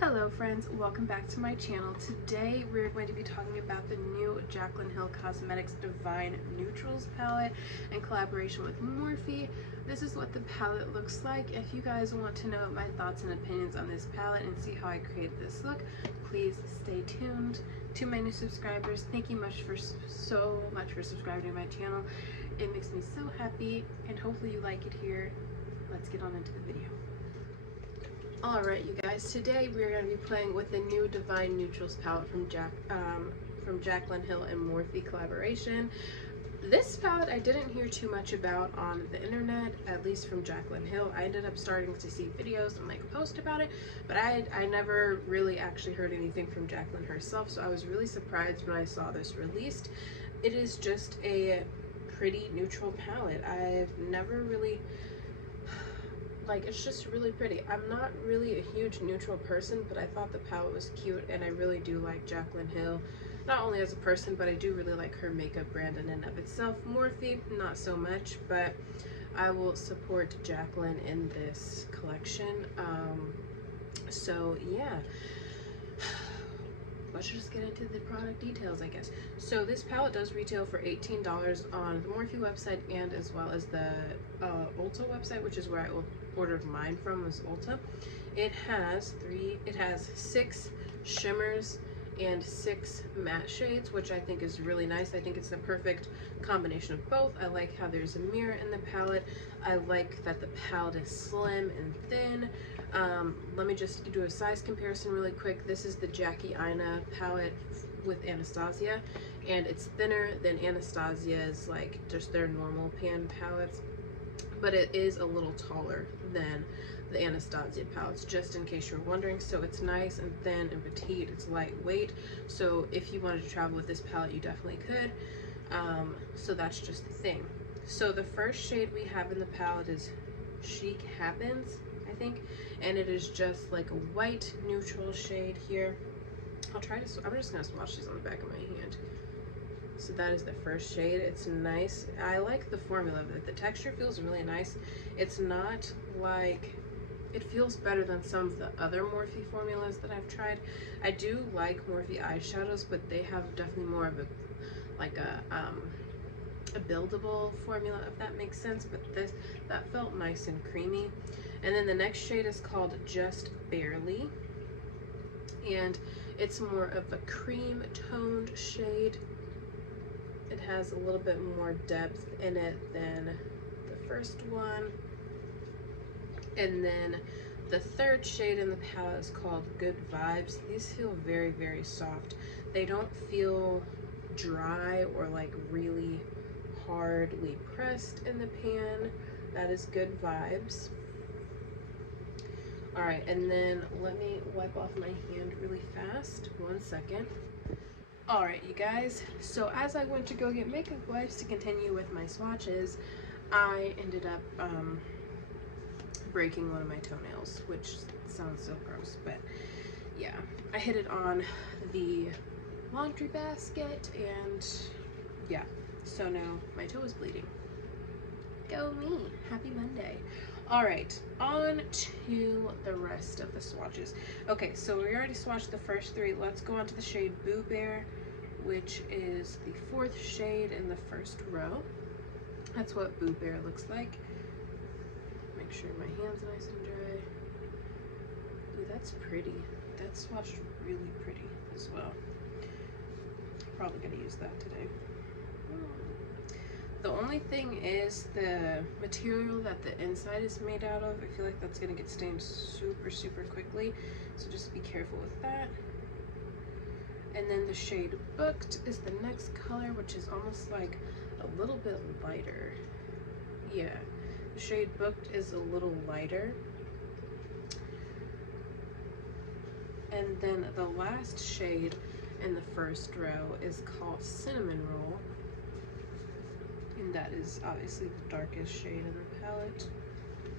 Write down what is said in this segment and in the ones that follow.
Hello friends, welcome back to my channel. Today we're going to be talking about the new Jaclyn Hill Cosmetics Divine Neutrals palette in collaboration with Morphe. This is what the palette looks like. If you guys want to know my thoughts and opinions on this palette and see how I created this look, please stay tuned. To my new subscribers, thank you so much for subscribing to my channel. It makes me so happy and hopefully you like it here. Let's get on into the video. Alright you guys, today we're going to be playing with the new Divine Neutrals palette from Jaclyn Hill and Morphe collaboration. This palette I didn't hear too much about on the internet, at least from Jaclyn Hill. I ended up starting to see videos and like post about it, but I never really actually heard anything from Jaclyn herself, so I was really surprised when I saw this released. It is just a pretty neutral palette. I've never really... it's just really pretty. I'm not really a huge neutral person, but I thought the palette was cute, and I really do like Jaclyn Hill, not only as a person, but I do really like her makeup brand in and of itself. Morphe, not so much, but I will support Jaclyn in this collection. So yeah. Let's just get into the product details, I guess. So this palette does retail for $18 on the Morphe website and as well as the Ulta website, which is where I ordered mine from, was Ulta. It has 6 shimmers and 6 matte shades, which I think is really nice. I think it's the perfect combination of both. I like how there's a mirror in the palette. I like that the palette is slim and thin. Let me just do a size comparison really quick. This is the Jackie Aina palette with Anastasia, and it's thinner than Anastasia's, like just their normal pan palettes, but it is a little taller than the Anastasia palettes, just in case you're wondering. So it's nice and thin and petite. It's lightweight, so if you wanted to travel with this palette, you definitely could. So that's just the thing. So the first shade we have in the palette is Chic Happens, I think, and it is just like a white neutral shade here. I'm just gonna swatch these on the back of my hand. So that is the first shade. It's nice. I like the formula of it. The texture feels really nice. It's not like, it feels better than some of the other Morphe formulas that I've tried. I do like Morphe eyeshadows, but they have definitely more of a buildable formula, if that makes sense. But that felt nice and creamy. And then the next shade is called Just Barely, and it's more of a cream toned shade. It has a little bit more depth in it than the first one. And then the third shade in the palette is called Good Vibes. These feel very, very soft. They don't feel dry or like really hardly pressed in the pan. That is Good Vibes. Alright, and then let me wipe off my hand really fast. 1 second. Alright, you guys, so as I went to go get makeup wipes to continue with my swatches, I ended up breaking one of my toenails, which sounds so gross, but yeah, I hit it on the laundry basket, and yeah, so now my toe is bleeding. Go me! Happy Monday. Alright, on to the rest of the swatches. Okay, so we already swatched the first 3. Let's go on to the shade Boo Bear, which is the 4th shade in the first row. That's what Boo Bear looks like. Make sure my hand's nice and dry. Ooh, that's pretty. That swatched really pretty as well. Probably gonna use that today. The only thing is the material that the inside is made out of. I feel like that's gonna get stained super quickly, so just be careful with that. And then the shade Booked is the next color, which is almost like a little bit lighter. Yeah, the shade Booked is a little lighter. And then the last shade in the first row is called Cinnamon Roll. And that is obviously the darkest shade in the palette.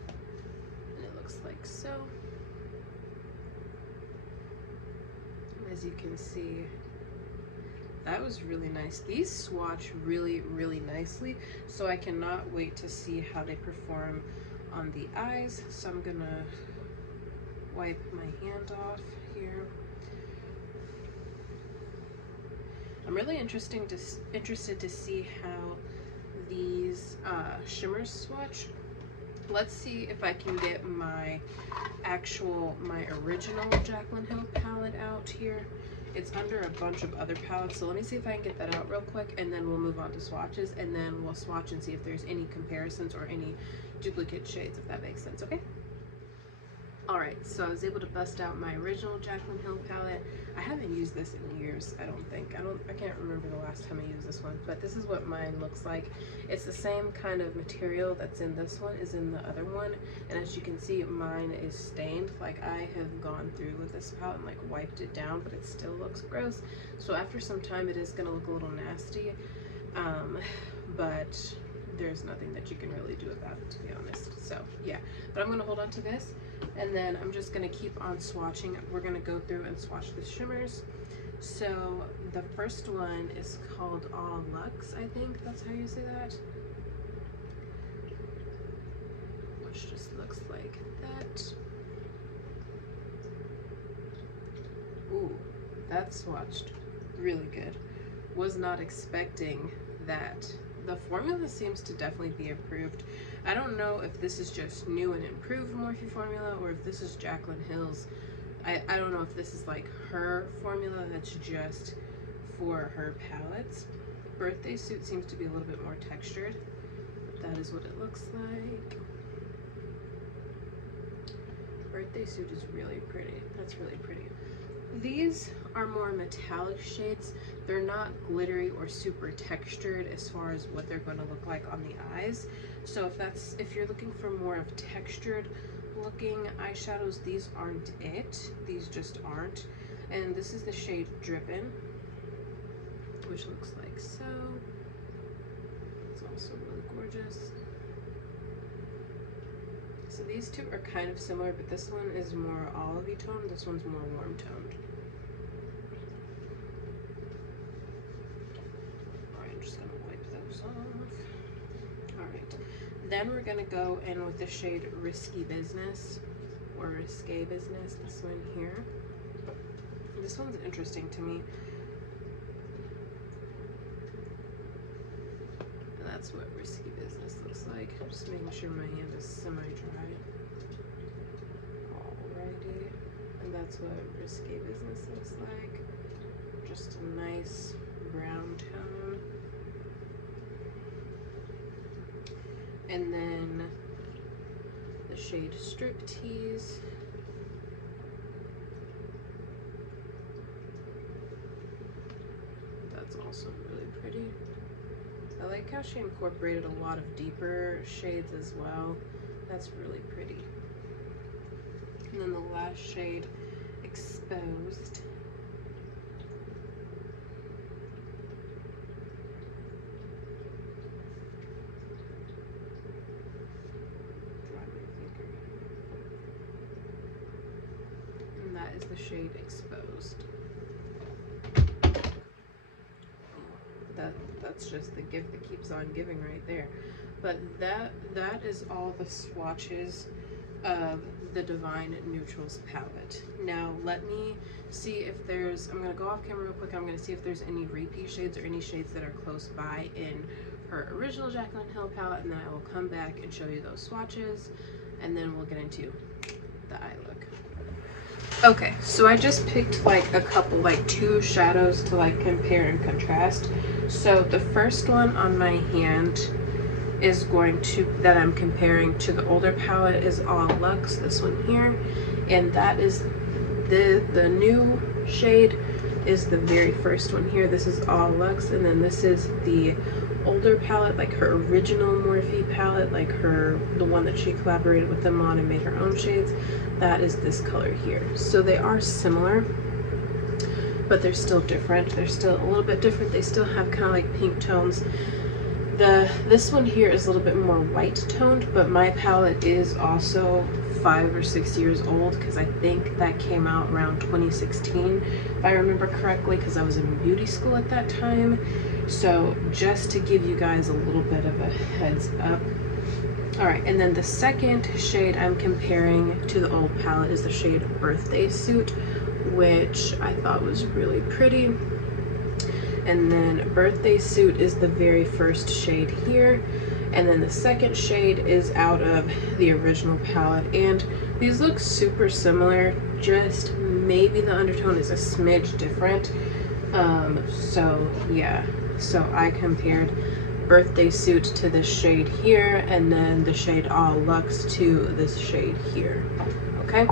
And it looks like so. And as you can see, that was really nice. These swatch really nicely, so I cannot wait to see how they perform on the eyes. So I'm gonna wipe my hand off here. I'm really interested to see how these shimmers swatch. Let's see if I can get my original Jaclyn Hill palette out here. It's under a bunch of other palettes, so let me see if I can get that out real quick, and then we'll move on to swatches, and then we'll swatch and see if there's any comparisons or any duplicate shades, if that makes sense. Okay? Alright, so I was able to bust out my original Jaclyn Hill palette. I haven't used this in years, I don't think. I can't remember the last time I used this one, but this is what mine looks like. It's the same kind of material that's in this one is in the other one, and as you can see, mine is stained. Like, I have gone through with this palette and like wiped it down, but it still looks gross. So after some time, it is gonna look a little nasty, but there's nothing that you can really do about it, to be honest. So yeah, but I'm gonna hold on to this, and then I'm just gonna keep on swatching. We're gonna go through and swatch the shimmers. So the first one is called All Luxe, I think that's how you say that, which just looks like that. Ooh, that swatched really good. Was not expecting that. The formula seems to definitely be improved. I don't know if this is just new and improved Morphe formula, or if this is Jaclyn Hill's. I don't know if this is like her formula that's just for her palettes. Birthday Suit seems to be a little bit more textured, but that is what it looks like. Birthday Suit is really pretty. That's really pretty. These are more metallic shades. They're not glittery or super textured as far as what they're going to look like on the eyes. So if you're looking for more of textured looking eyeshadows, these aren't it. These just aren't. And this is the shade Drippin', which looks like so. It's also really gorgeous. So these two are kind of similar, but this one is more olivey toned, this one's more warm toned. Alright, I'm just gonna wipe those off. Alright, then we're gonna go in with the shade Risky Business, or Risque Business, this one here. This one's interesting to me. That's what Risky Business looks like. I'm just making sure my hand is semi-dry. Alrighty. And that's what Risky Business looks like. Just a nice brown tone. And then the shade Striptease. That's also really pretty. I like how she incorporated a lot of deeper shades as well. That's really pretty. And then the last shade, Exposed. And that is the shade Exposed. That's just the gift that keeps on giving right there. But that is all the swatches of the Divine Neutrals palette. Now let me see if there's, I'm going to go off camera real quick, I'm going to see if there's any repeat shades or any shades that are close by in her original Jaclyn Hill palette, and then I will come back and show you those swatches, and then we'll get into the eye look. Okay, so I just picked like a couple, like two shadows to like compare and contrast. So the first one on my hand is that I'm comparing to the older palette is All Luxe, this one here, and that is the new shade is the very first one here. This is All Luxe, and then this is the older palette, like her original Morphe palette, like the one that she collaborated with them on and made her own shades. That is this color here. So they are similar, but they're still different. They're still a little bit different. They still have kind of like pink tones. This one here is a little bit more white toned, but my palette is also 5 or 6 years old, because I think that came out around 2016 if I remember correctly, because I was in beauty school at that time. So just to give you guys a little bit of a heads up. Alright, and then the second shade I'm comparing to the old palette is the shade Birthday Suit, which I thought was really pretty. And then Birthday Suit is the very first shade here. And then the second shade is out of the original palette. And these look super similar, just maybe the undertone is a smidge different. So yeah, so I compared Birthday Suit to this shade here, and then the shade All Luxe to this shade here. Okay,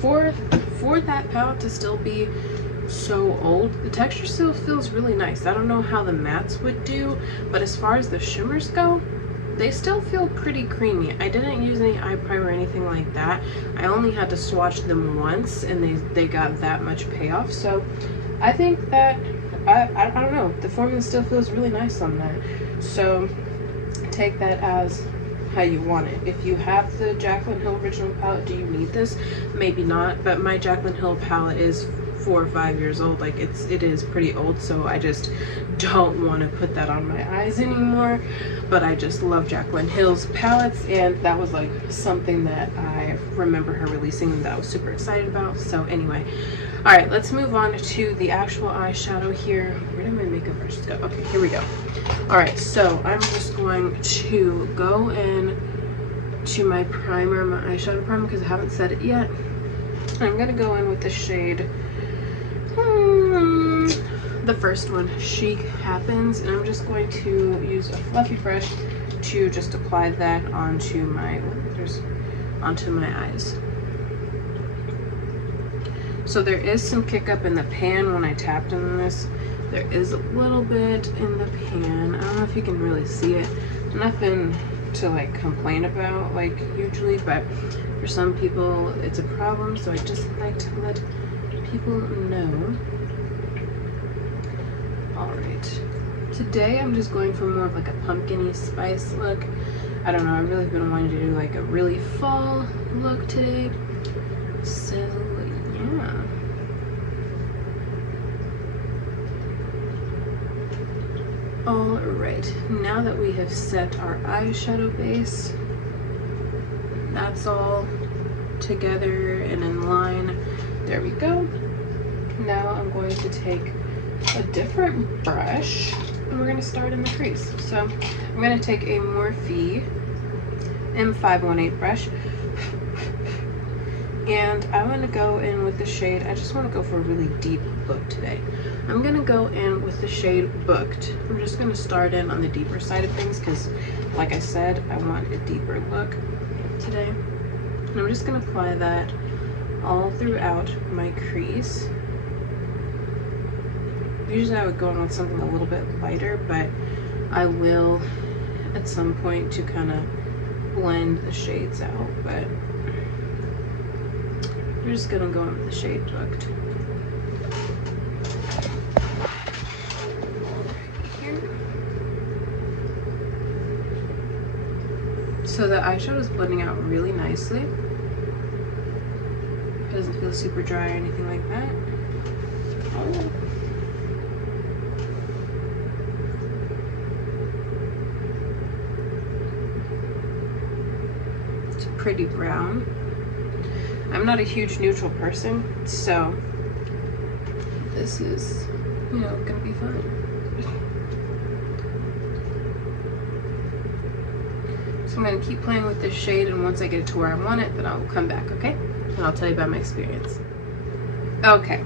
for that palette to still be so old, the texture still feels really nice. I don't know how the mattes would do, but as far as the shimmers go, they still feel pretty creamy. I didn't use any eye primer or anything like that. I only had to swatch them once, and they got that much payoff. So I think that I don't know, the formula still feels really nice on that. So take that as how you want it. If you have the Jaclyn Hill original palette, do you need this? Maybe not, but my Jaclyn Hill palette is 4 or 5 years old. Like it is pretty old, so I just don't want to put that on my eyes anymore. But I just love Jaclyn Hill's palettes, and that was like something that I remember her releasing and that I was super excited about. So anyway, all right, let's move on to the actual eyeshadow here. Where did my makeup brushes go? Okay, here we go. All right, so I'm just going to go in to my primer, my eyeshadow primer, because I haven't set it yet. I'm gonna go in with the shade, the first one, Chic Happens, and I'm just going to use a fluffy brush to just apply that onto my eyes. So there is some kick up in the pan when I tapped on this. There is a little bit in the pan. I don't know if you can really see it. Nothing to like complain about like usually, but for some people it's a problem, so I just like to let people know. Alright, today I'm just going for more of like a pumpkin-y spice look. I don't know, I've really been wanting to do like a really fall look today, so yeah. Alright, now that we have set our eyeshadow base, that's all together and in line. There we go. Now I'm going to take a different brush and we're going to start in the crease. So I'm going to take a Morphe M518 brush, and I'm going to go in with the shade, I just want to go for a really deep look today. I'm going to go in with the shade Booked. I'm just going to start in on the deeper side of things because, like I said, I want a deeper look today. And I'm just going to apply that all throughout my crease. Usually I would go in with something a little bit lighter, but I will at some point to kind of blend the shades out, but we're just going to go in with the shade Booked. So the eyeshadow is blending out really nicely. It doesn't feel super dry or anything like that. Oh. It's a pretty brown. I'm not a huge neutral person, so this is, you know, gonna be fun. I'm going to keep playing with this shade, and once I get it to where I want it, then I'll come back, okay? And I'll tell you about my experience. Okay,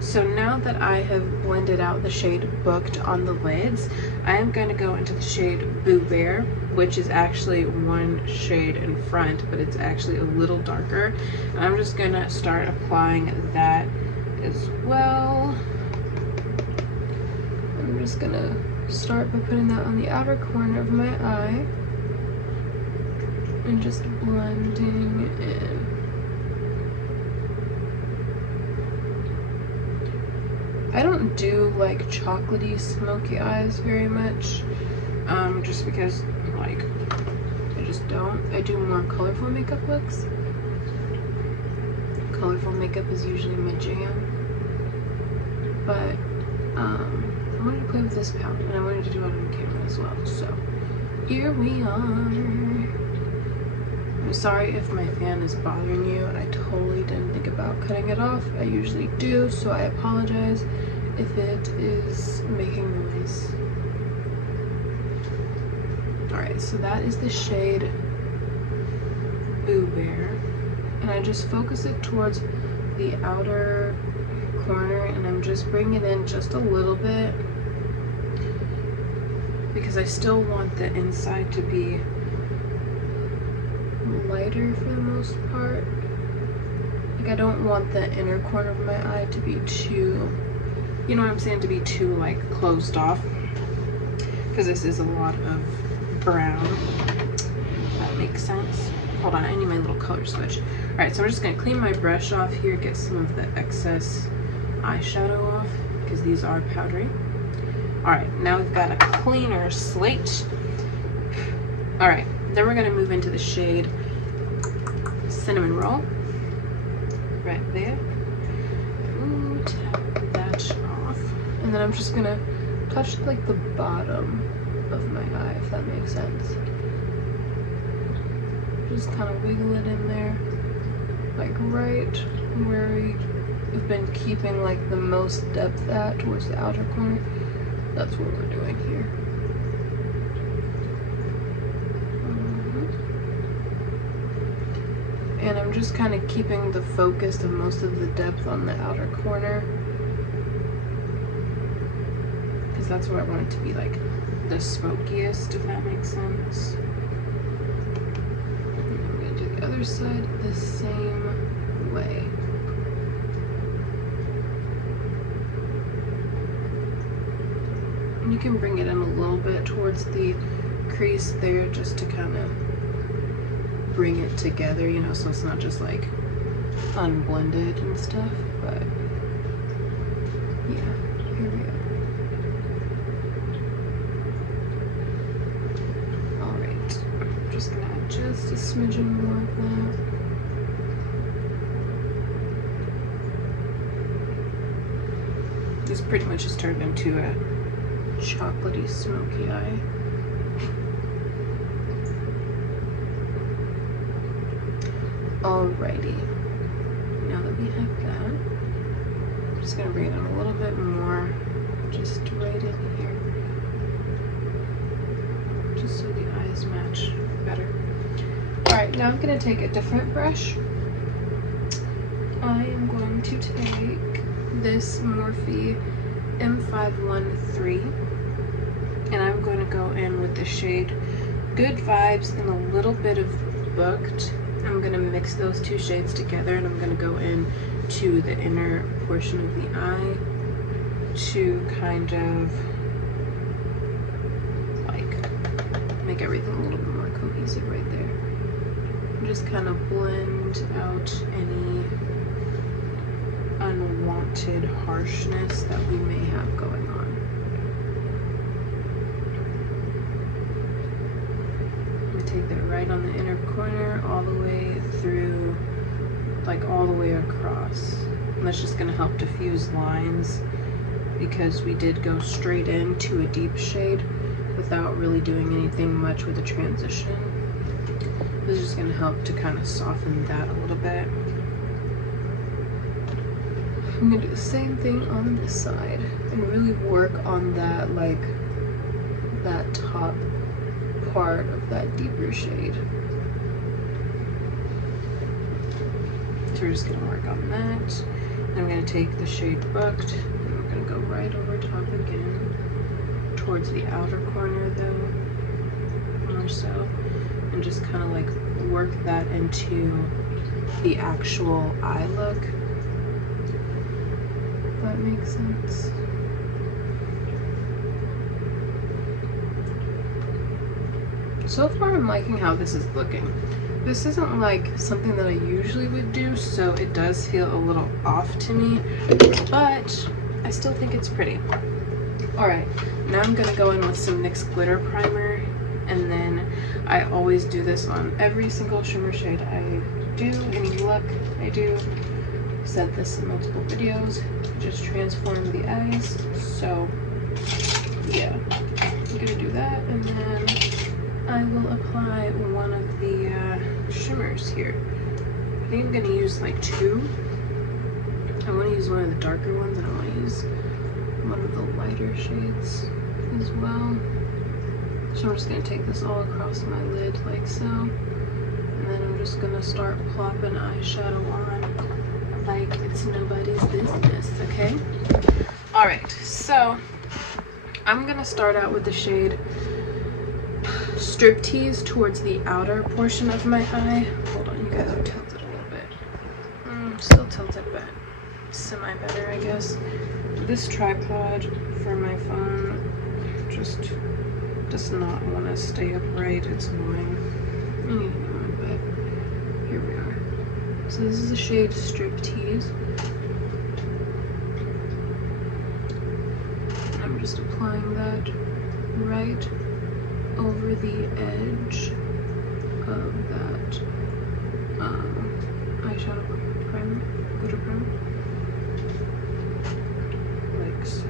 so now that I have blended out the shade Booked on the lids, I am going to go into the shade Boo Bear, which is actually one shade in front, but it's actually a little darker. And I'm just going to start applying that as well. I'm just going to start by putting that on the outer corner of my eye. And just blending in. I don't do like chocolatey smoky eyes very much, just because like I just don't. I do more colorful makeup looks. Colorful makeup is usually my jam, but I wanted to play with this palette and I wanted to do it on camera as well, so here we are. I'm sorry if my fan is bothering you. I totally didn't think about cutting it off. I usually do, so I apologize if it is making noise. Alright, so that is the shade Boo Bear. And I just focus it towards the outer corner, and I'm just bringing it in just a little bit because I still want the inside to be lighter for the most part. Like, I don't want the inner corner of my eye to be too, you know what I'm saying, to be too like closed off, because this is a lot of brown, if that makes sense. Hold on, I need my little color switch. Alright, so I'm just going to clean my brush off here, get some of the excess eyeshadow off, because these are powdery. Alright, now we've got a cleaner slate. Alright, then we're going to move into the shade Cinnamon Roll. Right there. Ooh, tap that off. And then I'm just going to touch like the bottom of my eye, if that makes sense. Just kind of wiggle it in there, like right where we've been keeping like the most depth at, towards the outer corner. That's what we're doing here. And I'm just kind of keeping the focus of most of the depth on the outer corner, because that's where I want it to be like the smokiest, if that makes sense. Other side the same way. And you can bring it in a little bit towards the crease there, just to kind of bring it together, you know, so it's not just like unblended and stuff. But yeah, here we go. Alright, I'm just gonna add just a smidgen more of that. This pretty much just turned into a chocolatey smoky eye. Alrighty, now that we have that, I'm just gonna bring it in a little bit more, just right in here, just so the eyes match better. Alright, now I'm going to take a different brush. I am going to take this Morphe M513, and I'm going to go in with the shade Good Vibes and a little bit of Booked. I'm going to mix those two shades together, and I'm going to go in to the inner portion of the eye to kind of like make everything a little bit more cohesive right there. Just kind of blend out any unwanted harshness that we may have going on. I'm going to take that right on the inner corner all the way through, like all the way across. And that's just going to help diffuse lines, because we did go straight into a deep shade without really doing anything much with the transition. This is just going to help to kind of soften that a little bit. I'm going to do the same thing on this side and really work on that, like, that top part of that deeper shade. So we're just going to work on that. And I'm going to take the shade Booked, and we're going to go right over top again, towards the outer corner though, more so. And just kind of like work that into the actual eye look, if that makes sense. So far I'm liking how this is looking. This isn't like something that I usually would do, so it does feel a little off to me, but I still think it's pretty. Alright, now I'm going to go in with some NYX glitter primer, and then I always do this on every single shimmer shade I do, any look I do. I've said this in multiple videos, just transform the eyes. So yeah, I'm gonna do that, and then I will apply one of the shimmers here. I think I'm gonna use like 2. I want to use one of the darker ones, and I want to use one of the lighter shades as well. So I'm just gonna take this all across my lid like so, and then I'm just gonna start plopping eyeshadow on like it's nobody's business, okay? Alright, so I'm gonna start out with the shade Striptease towards the outer portion of my eye. Hold on, you guys are tilted a little bit. Still tilted, but semi better, I guess. This tripod for my phone just does not want to stay upright. It's annoying. I need a new one, but here we are. So this is the shade Striptease. I'm just applying that right over the edge of that eyeshadow primer, glitter primer, like so.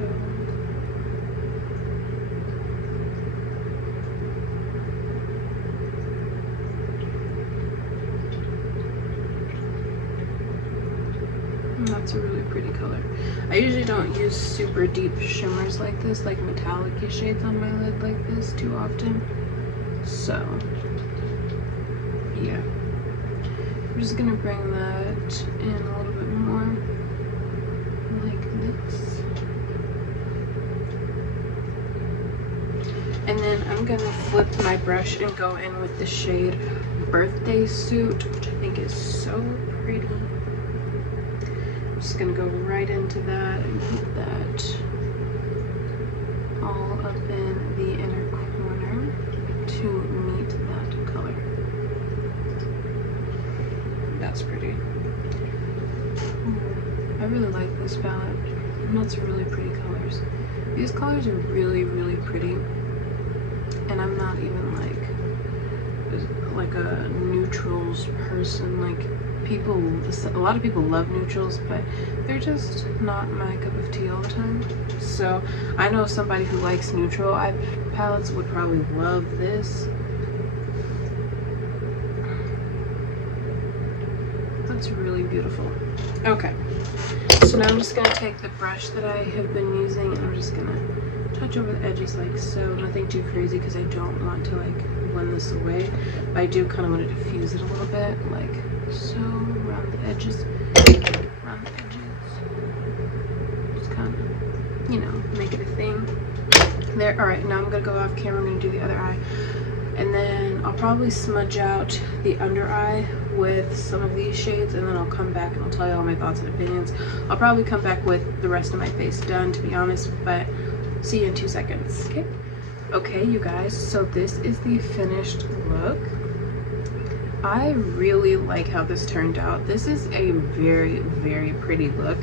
And that's a really pretty color. I usually don't use super deep shimmers like this, like metallic-y shades on my lid like this too often. So, yeah. I'm just gonna bring that in a little bit more, like this. And then I'm gonna flip my brush and go in with the shade Birthday Suit, which I think is so pretty. I'm just gonna go right into that and put that all up in the inner corner to meet that color. That's pretty. I really like this palette. Lots of really pretty colors. These colors are really, really pretty. And I'm not even like a neutrals person. Like a lot of people love neutrals, but they're just not my cup of tea all the time. So I know somebody who likes neutral eye palettes would probably love this. That's really beautiful. Okay, so now I'm just gonna take the brush that I have been using and I'm just gonna touch over the edges like so. Nothing too crazy because I don't want to like blend this away, but I do kind of want to diffuse it a little bit, like so, around the edges. Just kind of, you know, make it a thing. There. All right, now I'm gonna go off camera. I'm gonna do the other eye, and then I'll probably smudge out the under eye with some of these shades, and then I'll come back and I'll tell you all my thoughts and opinions. I'll probably come back with the rest of my face done, to be honest, but see you in 2 seconds. Okay, you guys, so this is the finished look. I really like how this turned out. This is a very, very pretty look.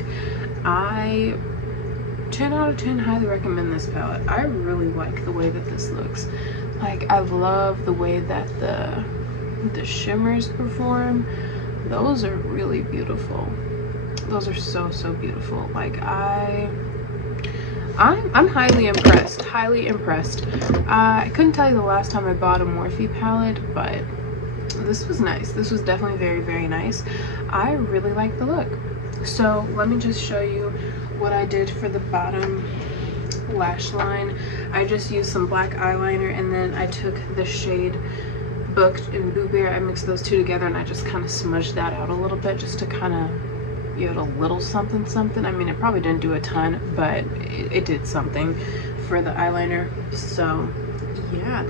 10 out of 10 highly recommend this palette. I really like the way that this looks. Like, I love the way that the shimmers perform. Those are really beautiful. Those are so, so beautiful. Like, I'm highly impressed. Highly impressed. I couldn't tell you the last time I bought a Morphe palette, but this was nice. This was definitely very, very nice. I really like the look. So let me just show you what I did for the bottom lash line. I just used some black eyeliner, and then I took the shade Booked and Boo Bear. I mixed those two together and I just kind of smudged that out a little bit just to kind of give it a little something something. I mean, it probably didn't do a ton, but it did something for the eyeliner. So yeah,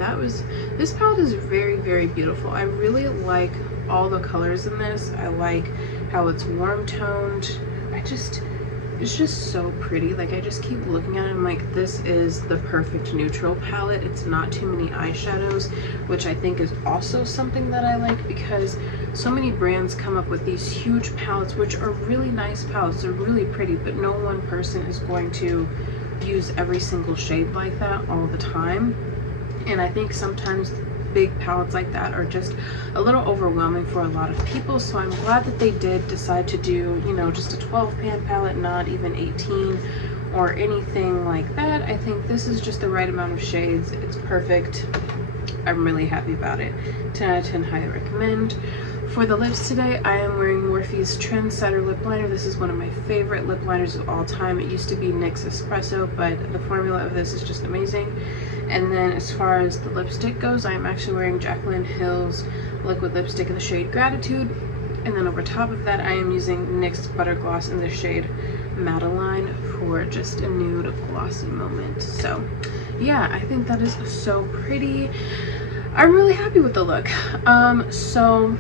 this palette is very, very beautiful. I really like all the colors in this. I like how it's warm toned. It's just so pretty. Like, I just keep looking at it and I'm like, this is the perfect neutral palette. It's not too many eyeshadows, which I think is also something that I like, because so many brands come up with these huge palettes, which are really nice palettes. They're really pretty, but no one person is going to use every single shade like that all the time. And I think sometimes big palettes like that are just a little overwhelming for a lot of people. So I'm glad that they did decide to do, you know, just a 12 pan palette, not even 18 or anything like that. I think this is just the right amount of shades. It's perfect. I'm really happy about it. 10 out of 10, highly recommend. For the lips today, I am wearing Morphe's Trendsetter lip liner. This is one of my favorite lip liners of all time. It used to be NYX Espresso, but the formula of this is just amazing. And then as far as the lipstick goes, I am actually wearing Jaclyn Hill's liquid lipstick in the shade Gratitude. And then over top of that, I am using NYX Butter Gloss in the shade Madeline for just a nude glossy moment. So yeah, I think that is so pretty. I'm really happy with the look. So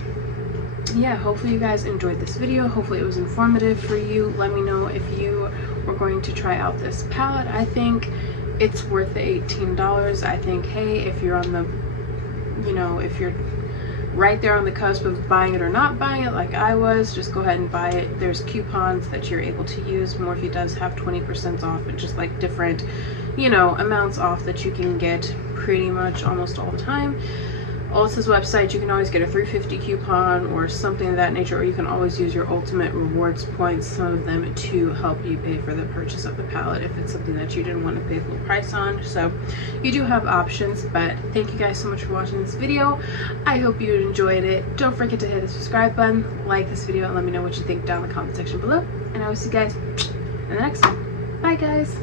yeah, hopefully you guys enjoyed this video. Hopefully it was informative for you. Let me know if you were going to try out this palette. I think it's worth the $18. I think, hey, if you're on the, you know, if you're right there on the cusp of buying it or not buying it like I was, just go ahead and buy it. There's coupons that you're able to use. Morphe does have 20% off, and just like different, you know, amounts off that you can get pretty much almost all the time. Ulta's website, you can always get a $3.50 coupon or something of that nature, or you can always use your Ultimate Rewards points, some of them, to help you pay for the purchase of the palette if it's something that you didn't want to pay full price on. So you do have options. But thank you guys so much for watching this video. I hope you enjoyed it. Don't forget to hit the subscribe button, like this video, and let me know what you think down in the comment section below. And I will see you guys in the next one. Bye guys.